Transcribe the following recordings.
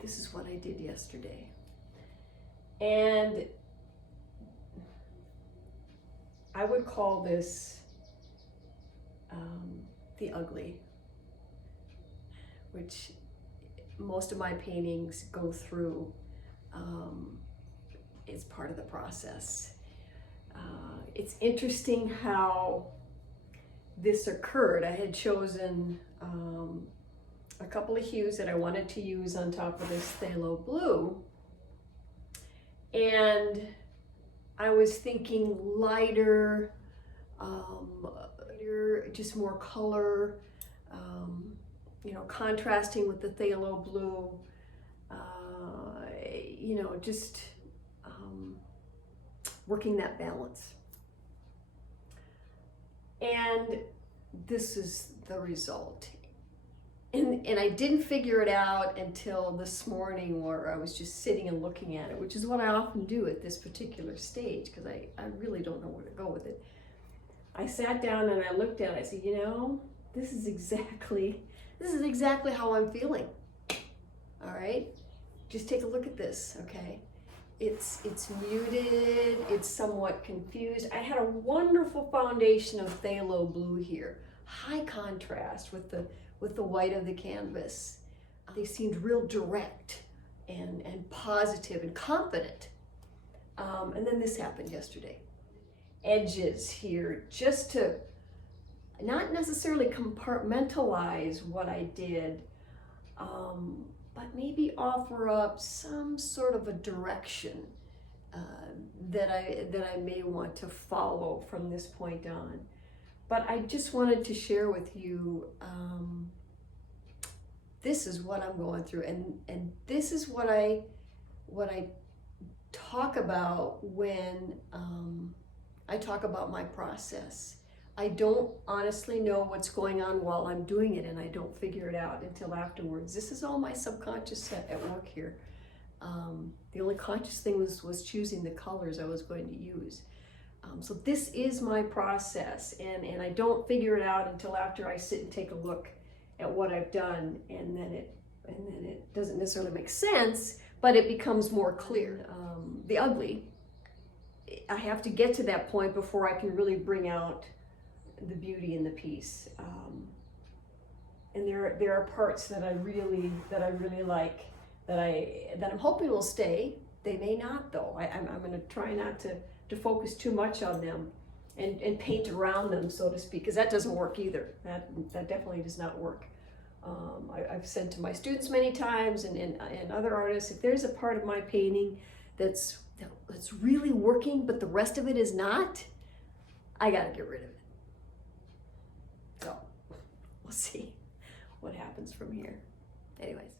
This is what I did yesterday. And I would call this the ugly, which most of my paintings go through. It's part of the process. It's interesting how this occurred. I had chosen a couple of hues that I wanted to use on top of this phthalo blue, and I was thinking lighter, just more color, contrasting with the phthalo blue, just working that balance. And this is the result. And I didn't figure it out until this morning, where I was just sitting and looking at it, which is what I often do at this particular stage, because I really don't know where to go with it. I sat down and I looked at it. I said, this is exactly how I'm feeling. All right, just take a look at this. Okay, it's muted. It's somewhat confused. I had a wonderful foundation of phthalo blue here, high contrast with the white of the canvas. They seemed real direct and positive and confident. And then this happened yesterday. Edges here, just to not necessarily compartmentalize what I did, but maybe offer up some sort of a direction that I may want to follow from this point on. But I just wanted to share with you this is what I'm going through, and this is what I talk about when I talk about my process. I don't honestly know what's going on while I'm doing it, and I don't figure it out until afterwards. This is all my subconscious set at work here. The only conscious thing was choosing the colors I was going to use. So this is my process, and I don't figure it out until after I sit and take a look at what I've done, and then it doesn't necessarily make sense, but it becomes more clear. The ugly, I have to get to that point before I can really bring out the beauty in the piece. And there are parts that I really like, that I'm hoping will stay. They may not, though. I'm going to try not to focus too much on them and paint around them, so to speak, because that doesn't work either. That definitely does not work. I've said to my students many times, and other artists, if there's a part of my painting that's really working, but the rest of it is not, I got to get rid of it. So we'll see what happens from here. Anyways.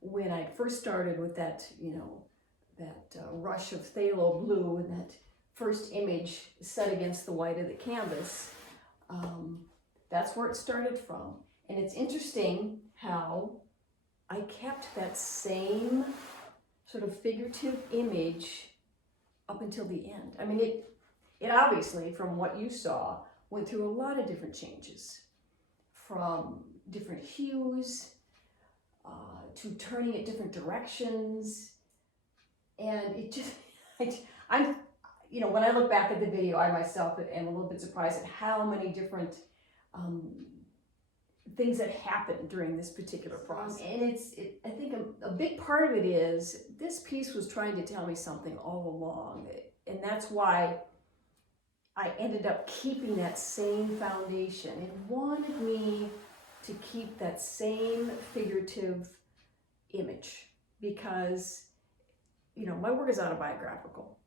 When I first started with that, rush of phthalo blue and that first image set against the white of the canvas, that's where it started from. And it's interesting how I kept that same sort of figurative image up until the end. I mean, it obviously, from what you saw, went through a lot of different changes. from different hues to turning it different directions. And it just, I'm, you know, when I look back at the video, I myself am a little bit surprised at how many different things that happened during this particular process. And I think a big part of it is this piece was trying to tell me something all along. And that's why I ended up keeping that same foundation. It wanted me to keep that same figurative image because, you know, my work is autobiographical.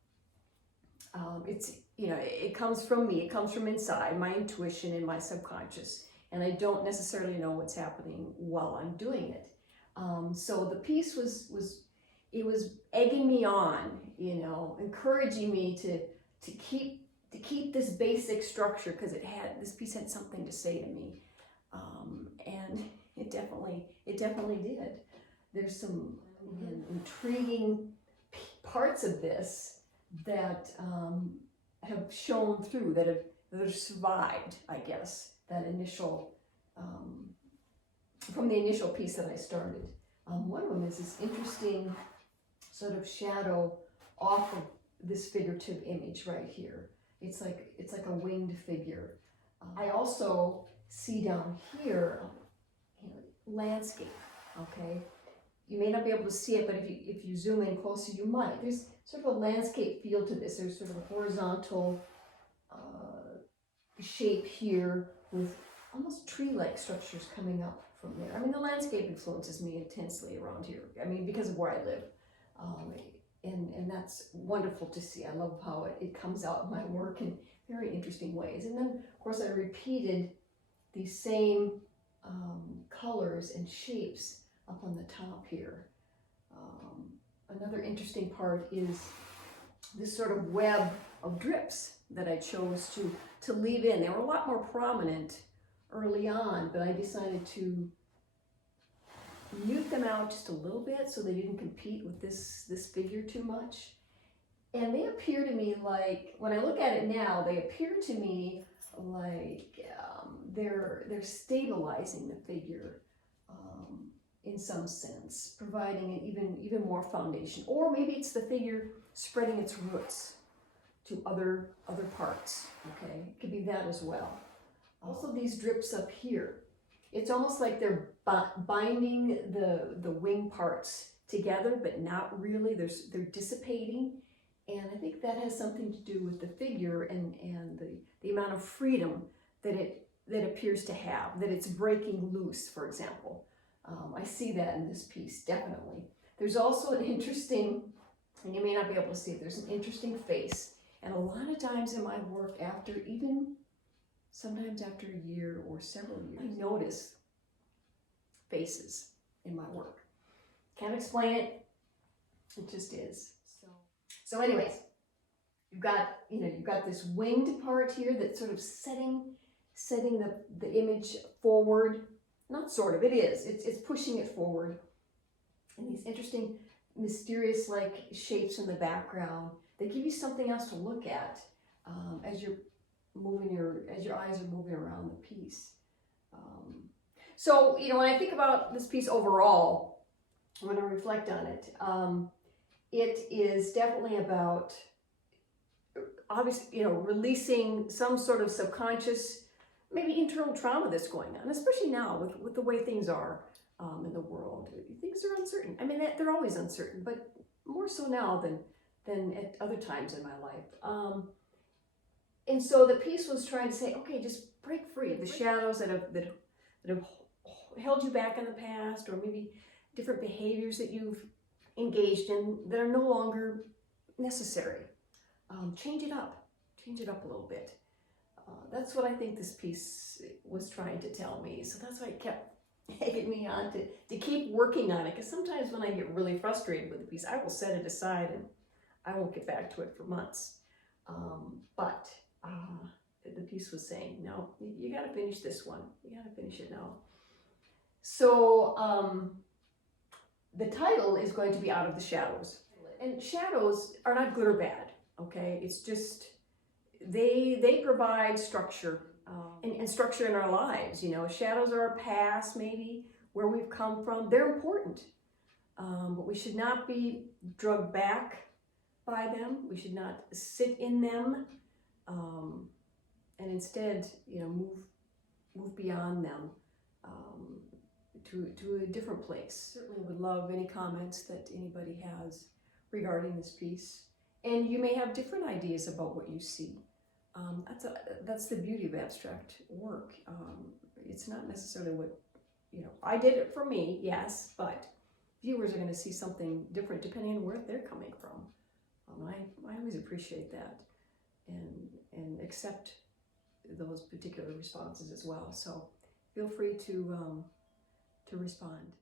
It's, you know, it comes from me, it comes from inside, my intuition and my subconscious. And I don't necessarily know what's happening while I'm doing it. So the piece was egging me on, you know, encouraging me to keep this basic structure because this piece had something to say to me, and it definitely did. There's some intriguing parts of this that have shown through, that have survived, I guess, that initial from the initial piece that I started. One of them is this interesting sort of shadow off of this figurative image right here. It's like a winged figure. I also see down here, you know, landscape. Okay, you may not be able to see it, but if you zoom in closer, you might. There's sort of a landscape feel to this. There's sort of a horizontal shape here with almost tree-like structures coming up from there. I mean, the landscape influences me intensely around here. I mean, because of where I live. And that's wonderful to see. I love how it comes out in my work in very interesting ways. And then, of course, I repeated these same colors and shapes up on the top here. Another interesting part is this sort of web of drips that I chose to leave in. They were a lot more prominent early on, but I decided to mute them out just a little bit so they didn't compete with this figure too much. And they appear to me like, when I look at it now, they appear to me like they're stabilizing the figure in some sense, providing an even more foundation. Or maybe it's the figure spreading its roots to other parts. Okay, it could be that as well. Also, these drips up here, it's almost like they're binding the wing parts together, but not really. They're dissipating, and I think that has something to do with the figure and the amount of freedom that appears to have, that it's breaking loose, for example. I see that in this piece, definitely. There's also an interesting, and you may not be able to see it, there's an interesting face. And a lot of times in my work, sometimes after a year or several years, I notice faces in my work. Can't explain it, it just is. So anyways, you've got this winged part here that's sort of setting the image forward. Not sort of, it is. It's pushing it forward. And these interesting, mysterious like shapes in the background, they give you something else to look at as your eyes are moving around the piece. So, you know, when I think about this piece overall, when I reflect on it, it is definitely about, obviously, you know, releasing some sort of subconscious, maybe internal trauma that's going on, especially now with the way things are in the world. Things are uncertain. I mean, they're always uncertain, but more so now than at other times in my life. And so the piece was trying to say, okay, just break free of the shadows that have held you back in the past, or maybe different behaviors that you've engaged in that are no longer necessary. Change it up a little bit. That's what I think this piece was trying to tell me. So that's why it kept egging me on to keep working on it. Because sometimes when I get really frustrated with a piece, I will set it aside and I won't get back to it for months. But the piece was saying, no, you got to finish this one. You got to finish it now. So the title is going to be Out of the Shadows. And shadows are not good or bad, okay? It's just, they provide structure. And and structure in our lives. You know, shadows are our past, maybe where we've come from. They're important, but we should not be drugged back by them. We should not sit in them, and instead, you know, move beyond them to a different place. Certainly would love any comments that anybody has regarding this piece. And you may have different ideas about what you see. That's the beauty of abstract work. It's not necessarily what, you know, I did it for me, yes, but viewers are going to see something different depending on where they're coming from. I always appreciate that and accept those particular responses as well. So feel free to respond.